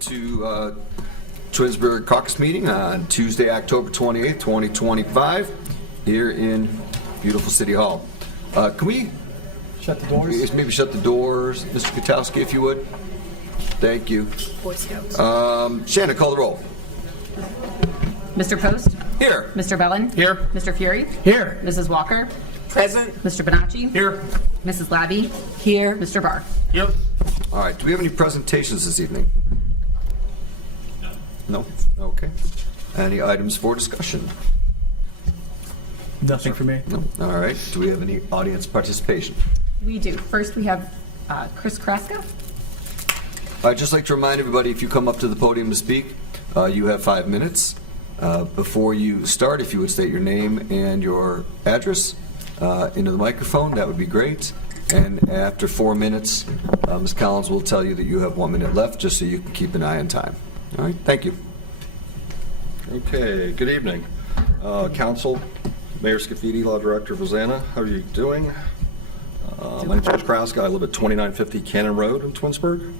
to Twinsburg Caucus meeting on Tuesday, October 28th, 2025, here in beautiful City Hall. Can we shut the doors? Maybe shut the doors, Mr. Kotowski, if you would? Thank you. Boy Scouts. Shannon, call the roll. Mr. Post? Here. Mr. Bellin? Here. Mr. Fury? Here. Mrs. Walker? Present. Mr. Bonacci? Here. Mrs. Labby? Here. Mr. Barr? Yep. All right, do we have any presentations this evening? No? Okay. Any items for discussion? Nothing for me. No? All right. Do we have any audience participation? We do. First, we have Chris Kraska. I'd just like to remind everybody, if you come up to the podium to speak, you have 5 minutes. Before you start, if you would state your name and your address into the microphone, that would be great. And after 4 minutes, Ms. Collins will tell you that you have 1 minute left, just so you can keep an eye on time. All right, thank you. Okay, good evening. Council, Mayor Scafidi, Law Director Vazana, how are you doing? My name is Chris Kraska. I live at 2950 Cannon Road in Twinsburg.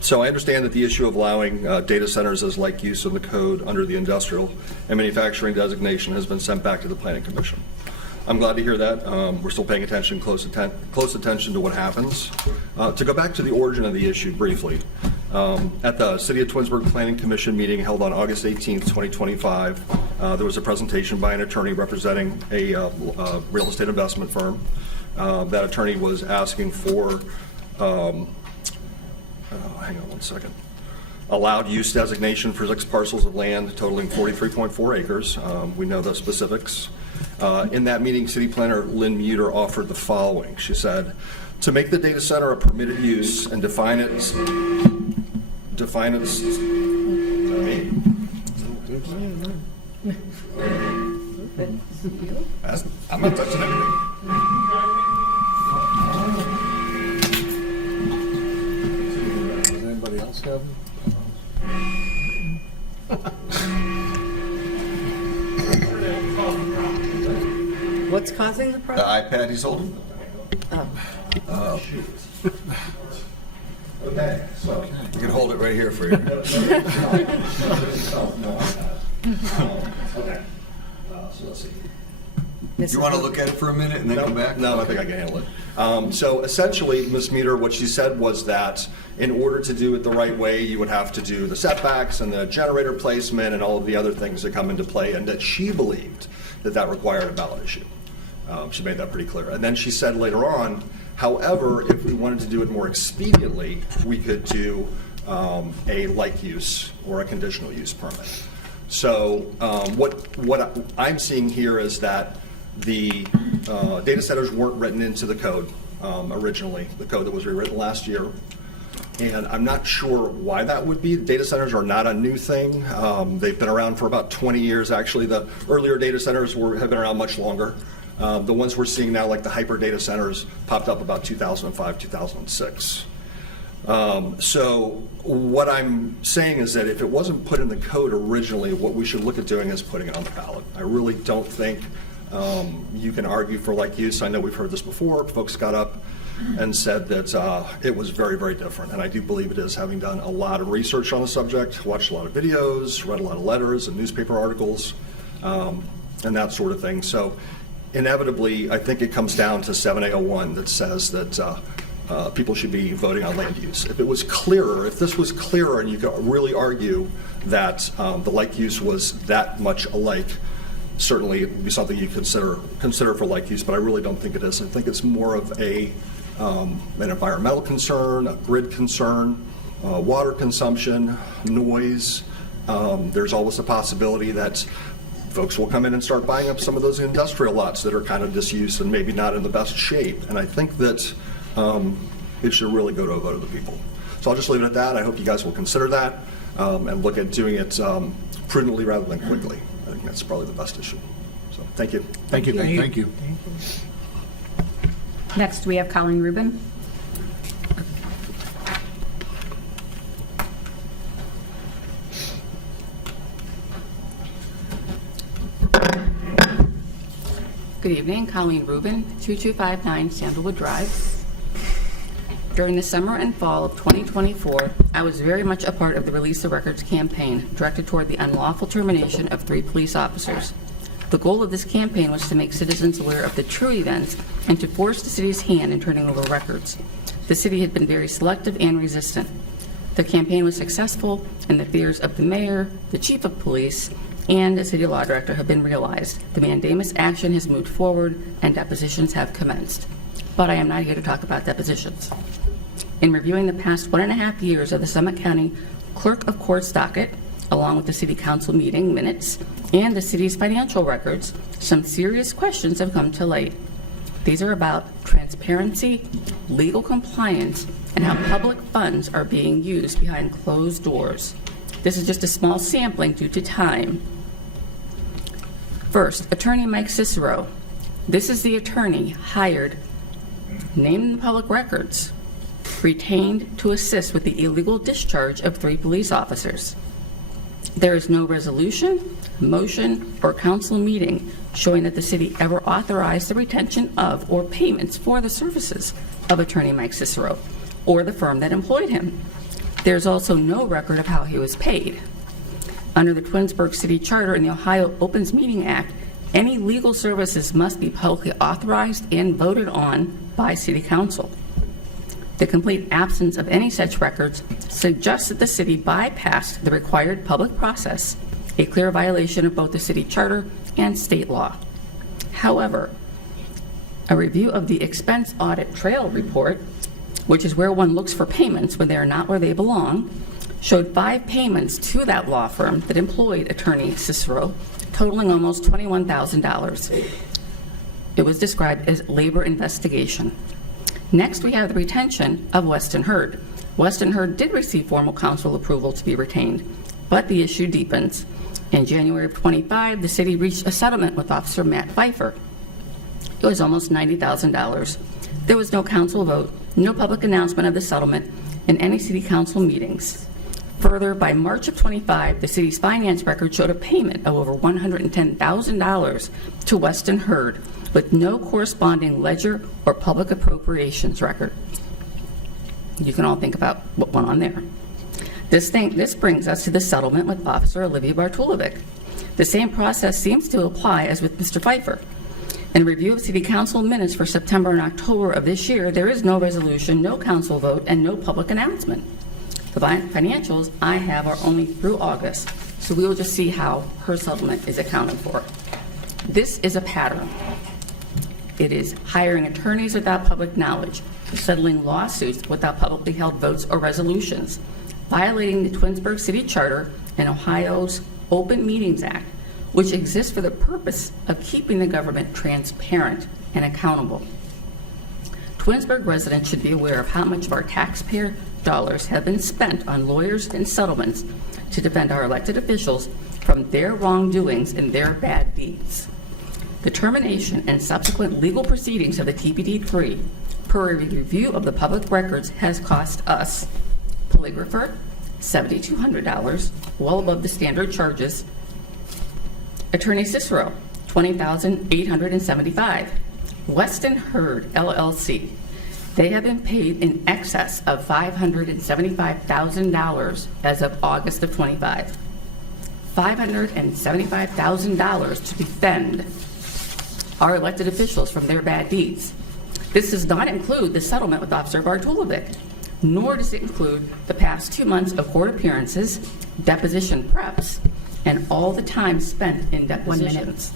So I understand that the issue of allowing data centers as like use of the code under the industrial and manufacturing designation has been sent back to the Planning Commission. I'm glad to hear that. We're still paying attention, close attention to what happens. To go back to the origin of the issue briefly, at the City of Twinsburg Planning Commission meeting held on August 18th, 2025, there was a presentation by an attorney representing a real estate investment firm. That attorney was asking for hang on one second. Allowed use designation for 6 parcels of land totaling 43.4 acres. We know the specifics. In that meeting, City Planner Lynn Muter offered the following. She said, to make the data center a permitted use and define its, I'm not touching anything. Anybody else have? What's causing the The problem? iPad he's holding? Okay, so. You can hold it right here for you. Okay. So let's see. You want to look at it for a minute and then come back? No, I think I can handle it. So essentially, Ms. Muter, what she said was that in order to do it the right way, you would have to do the setbacks and the generator placement and all of the other things that come into play, and that she believed that that required a ballot issue. She made that pretty clear. And then she said later on, however, if we wanted to do it more expediently, we could do a like use or a conditional use permit. So what I'm seeing here is that the data centers weren't written into the code originally, the code that was rewritten last year. And I'm not sure why that would be. Data centers are not a new thing. They've been around for about 20 years, actually. The earlier data centers have been around much longer. The ones we're seeing now, like the hyper data centers, popped up about 2005, 2006. So what I'm saying is that if it wasn't put in the code originally, what we should look at doing is putting it on the ballot. I really don't think you can argue for like use. I know we've heard this before. Folks got up and said that it was very, very different. And I do believe it is, having done a lot of research on the subject, watched a lot of videos, read a lot of letters and newspaper articles, and that sort of thing. So inevitably, I think it comes down to 7A01 that says that people should be voting on land use. If it was clearer, if this was clearer and you could really argue that the like use was that much alike, certainly it would be something you consider for like use, but I really don't think it is. I think it's more of an environmental concern, a grid concern, water consumption, noise. There's always a possibility that folks will come in and start buying up some of those industrial lots that are kind of disused and maybe not in the best shape. And I think that it should really go to a vote of the people. So I'll just leave it at that. I hope you guys will consider that and look at doing it prudently rather than quickly. I think that's probably the best issue. So thank you. Thank you. Thank you. Next, we have Colleen Rubin. Good evening, Colleen Rubin, 2259 Sandalwood Drive. During the summer and fall of 2024, I was very much a part of the Release the Records campaign directed toward the unlawful termination of 3 police officers. The goal of this campaign was to make citizens aware of the true events and to force the city's hand in turning over records. The city had been very selective and resistant. The campaign was successful, and the fears of the mayor, the chief of police, and the city law director have been realized. The mandamus action has moved forward, and depositions have commenced. But I am not here to talk about depositions. In reviewing the past 1.5 years of the Summit County Clerk of Court's docket, along with the City Council meeting minutes and the city's financial records, some serious questions have come to light. These are about transparency, legal compliance, and how public funds are being used behind closed doors. This is just a small sampling due to time. First, Attorney Mike Cicero. This is the attorney hired, named in the public records, retained to assist with the illegal discharge of 3 police officers. There is no resolution, motion, or council meeting showing that the city ever authorized the retention of or payments for the services of Attorney Mike Cicero or the firm that employed him. There's also no record of how he was paid. Under the Twinsburg City Charter and the Ohio Opens Meeting Act, any legal services must be publicly authorized and voted on by City Council. The complete absence of any such records suggests that the city bypassed the required public process, a clear violation of both the city charter and state law. However, a review of the expense audit trail report, which is where one looks for payments when they are not where they belong, showed 5 payments to that law firm that employed Attorney Cicero, totaling almost $21,000. It was described as labor investigation. Next, we have the retention of Weston Hurd. Weston Hurd did receive formal council approval to be retained, but the issue deepens. In January of 25, the city reached a settlement with Officer Matt Pfeiffer. It was almost $90,000. There was no council vote, no public announcement of the settlement in any city council meetings. Further, by March of 25, the city's finance record showed a payment of over $110,000 to Weston Hurd, with no corresponding ledger or public appropriations record. You can all think about what went on there. This brings us to the settlement with Officer Olivia Bartulovic. The same process seems to apply as with Mr. Pfeiffer. In review of City Council minutes for September and October of this year, there is no resolution, no council vote, and no public announcement. The financials I have are only through August, so we will just see how her settlement is accounted for. This is a pattern. It is hiring attorneys without public knowledge, settling lawsuits without publicly held votes or resolutions, violating the Twinsburg City Charter and Ohio's Open Meetings Act, which exists for the purpose of keeping the government transparent and accountable. Twinsburg residents should be aware of how much of our taxpayer dollars have been spent on lawyers and settlements to defend our elected officials from their wrongdoings and their bad deeds. The termination and subsequent legal proceedings of the TPD3, per a review of the public records, has cost us polygrapher, $7,200, well above the standard charges. Attorney Cicero, $20,875. Weston Hurd, LLC. They have been paid in excess of $575,000 as of August of 25. $575,000 to defend our elected officials from their bad deeds. This does not include the settlement with Officer Bartulovic, nor does it include the past 2 months of court appearances, deposition preps, and all the time spent in depositions.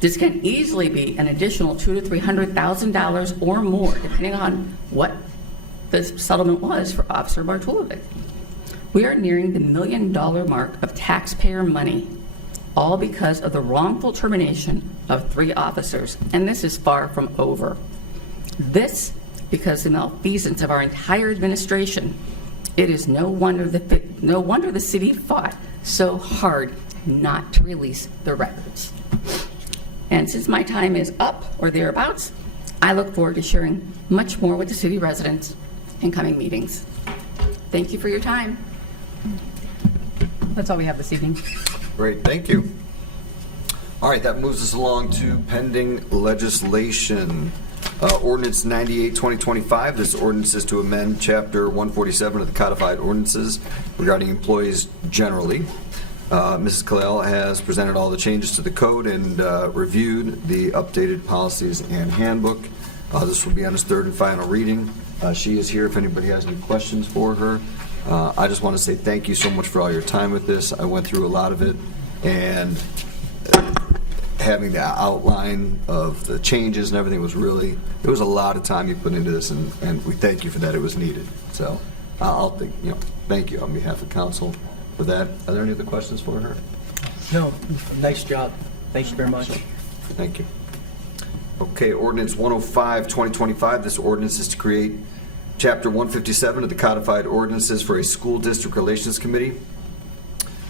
This can easily be an additional $200,000 to $300,000 or more, depending on what the settlement was for Officer Bartulovic. We are nearing the $1 million mark of taxpayer money, all because of the wrongful termination of 3 officers, and this is far from over. This because the malfeasance of our entire administration. It is no wonder the city fought so hard not to release the records. And since my time is up or thereabouts, I look forward to sharing much more with the city residents in coming meetings. Thank you for your time. That's all we have this evening. Great, thank you. All right, that moves us along to pending legislation. Ordinance 98, 2025. This ordinance is to amend Chapter 147 of the codified ordinances regarding employees generally. Mrs. Kalel has presented all the changes to the code and reviewed the updated policies and handbook. This will be on its third and final reading. She is here if anybody has any questions for her. I just want to say thank you so much for all your time with this. I went through a lot of it, and having the outline of the changes and everything was really, it was a lot of time you put into this, and we thank you for that. It was needed. So thank you on behalf of council for that. Are there any other questions for her? No, nice job. Thank you very much. Thank you. Okay, ordinance 105, 2025. This ordinance is to create Chapter 157 of the codified ordinances for a school district relations committee.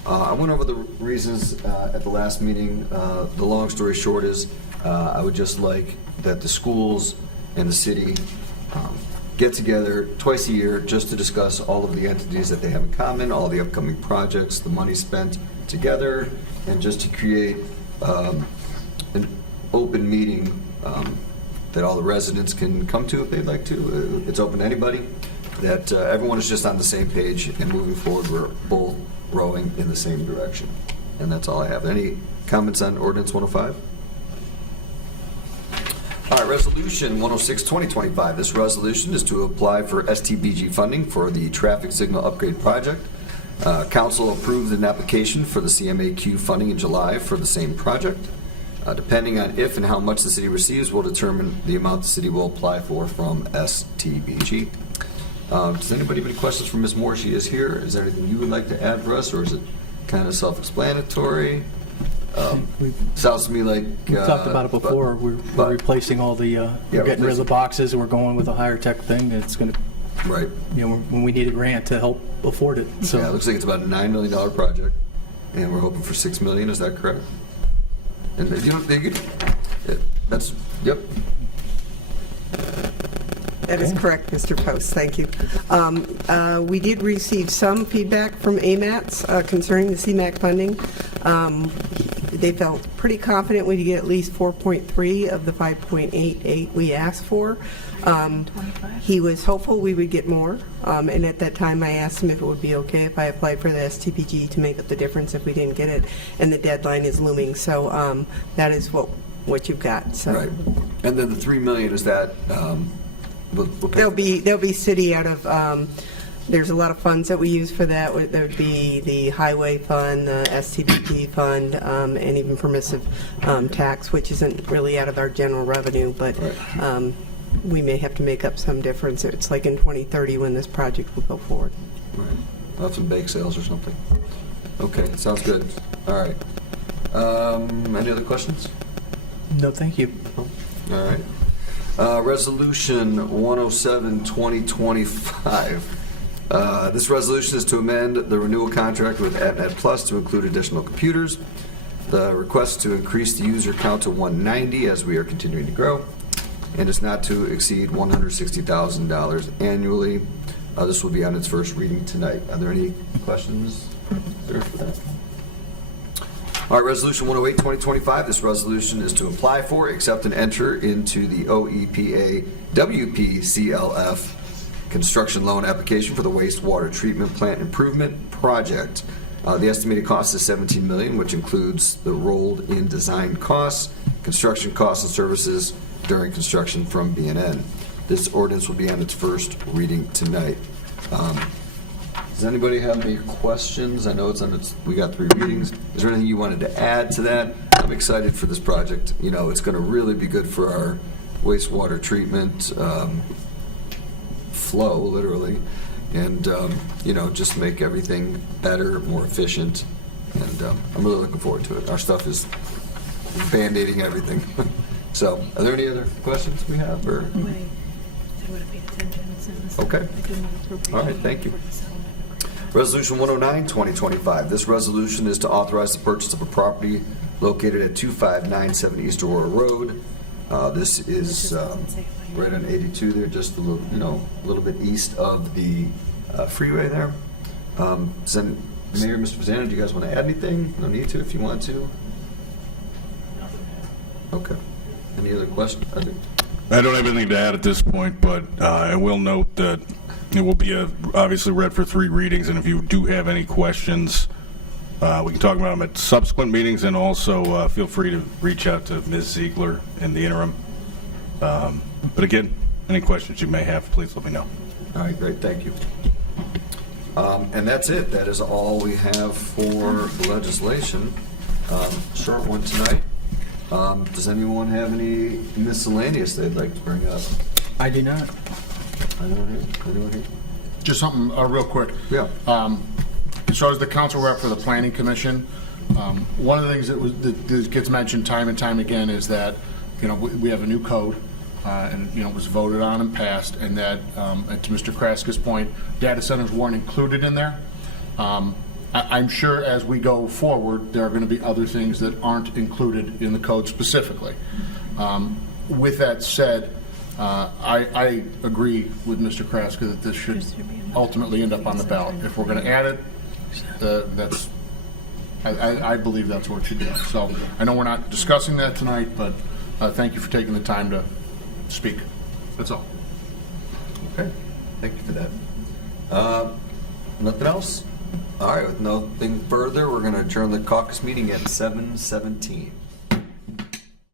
I went over the reasons at the last meeting. The long story short is I would just like that the schools and the city get together twice a year just to discuss all of the entities that they have in common, all the upcoming projects, the money spent together, and just to create an open meeting that all the residents can come to if they'd like to. It's open to anybody, that everyone is just on the same page and moving forward. We're both rowing in the same direction. And that's all I have. Any comments on ordinance 105? All right, resolution 106, 2025. This resolution is to apply for STBG funding for the traffic signal upgrade project. Council approved an application for the CMAQ funding in July for the same project. Depending on if and how much the city receives will determine the amount the city will apply for from STBG. Does anybody have any questions for Ms. Moore? She is here. Is there anything you would like to add for us, or is it kind of self-explanatory? Sounds to me like... We talked about it before. We're replacing all the, we're getting rid of the boxes, and we're going with a higher tech thing. It's going to, right. When we need a grant to help afford it. So. Yeah, it looks like it's about a $9 million project, and we're hoping for $6 million. Is that correct? And that's, yep. That is correct, Mr. Post. Thank you. We did receive some feedback from AMATS concerning the CMAQ funding. They felt pretty confident we'd get at least 4.3 of the 5.88 we asked for. He was hopeful we would get more, and at that time I asked him if it would be okay if I applied for the STPG to make up the difference if we didn't get it, and the deadline is looming, so that is what you've got. So. Right. And then the $3 million, is that... we'll There'll be city out of, there's a lot of funds that we use for that. There would be the highway fund, the STBP fund, and even permissive tax, which isn't really out of our general revenue, but we may have to make up some difference. It's like in 2030 when this project will go forward. Right. We'll have some bake sales or something. Okay, sounds good. All right. Any other questions? No, thank you. All right. Resolution 107, 2025. This resolution is to amend the renewal contract with AtNet Plus to include additional computers. The request to increase the user count to 190 as we are continuing to grow, and is not to exceed $160,000 annually. This will be on its first reading tonight. Are there any questions for that? All right, Resolution 108, 2025. This resolution is to apply for, accept, and enter into the OEPA WPCLF construction loan application for the wastewater treatment plant improvement project. The estimated cost is $17 million, which includes the rolled-in design costs, construction costs, and services during construction from B&N. This ordinance will be on its first reading tonight. Does anybody have any questions? I know we got 3 readings. Is there anything you wanted to add to that? I'm excited for this project. It's going to really be good for our wastewater treatment flow, literally, and just make everything better, more efficient. And I'm really looking forward to it. Our stuff is band-aiding everything. So, are there any other questions we have? Or? Okay. All right, thank you. Resolution 109, 2025. This resolution is to authorize the purchase of a property located at 2597 East Aurora Road. This is right on 82 there, just a little bit east of the freeway there. Mayor, Mr. Pizzano, do you guys want to add anything? No need to if you want to. Okay. Any other questions? I don't have anything to add at this point, but I will note that it will be obviously read for 3 readings, and if you do have any questions, we can talk about them at subsequent meetings, and also feel free to reach out to Ms. Ziegler in the interim. But again, any questions you may have, please let me know. All right, great, thank you. And that's it. That is all we have for legislation. Short one tonight. Does anyone have any miscellaneous they'd like to bring up? I do not. Anyone here? Anyone here? Just something real quick. Yeah. So as the council rep for the planning commission, one of the things that gets mentioned time and time again is that, we have a new code, and, it was voted on and passed, and that, and to Mr. Kraska's point, data centers weren't included in there. I'm sure as we go forward, there are going to be other things that aren't included in the code specifically. With that said, I agree with Mr. Kraska that this should ultimately end up on the ballot. If we're going to add it, I believe that's what it should be. So I know we're not discussing that tonight, but thank you for taking the time to speak. That's all. Okay, thank you for that. Nothing else? All right, with nothing further, we're going to adjourn the caucus meeting at 7:17.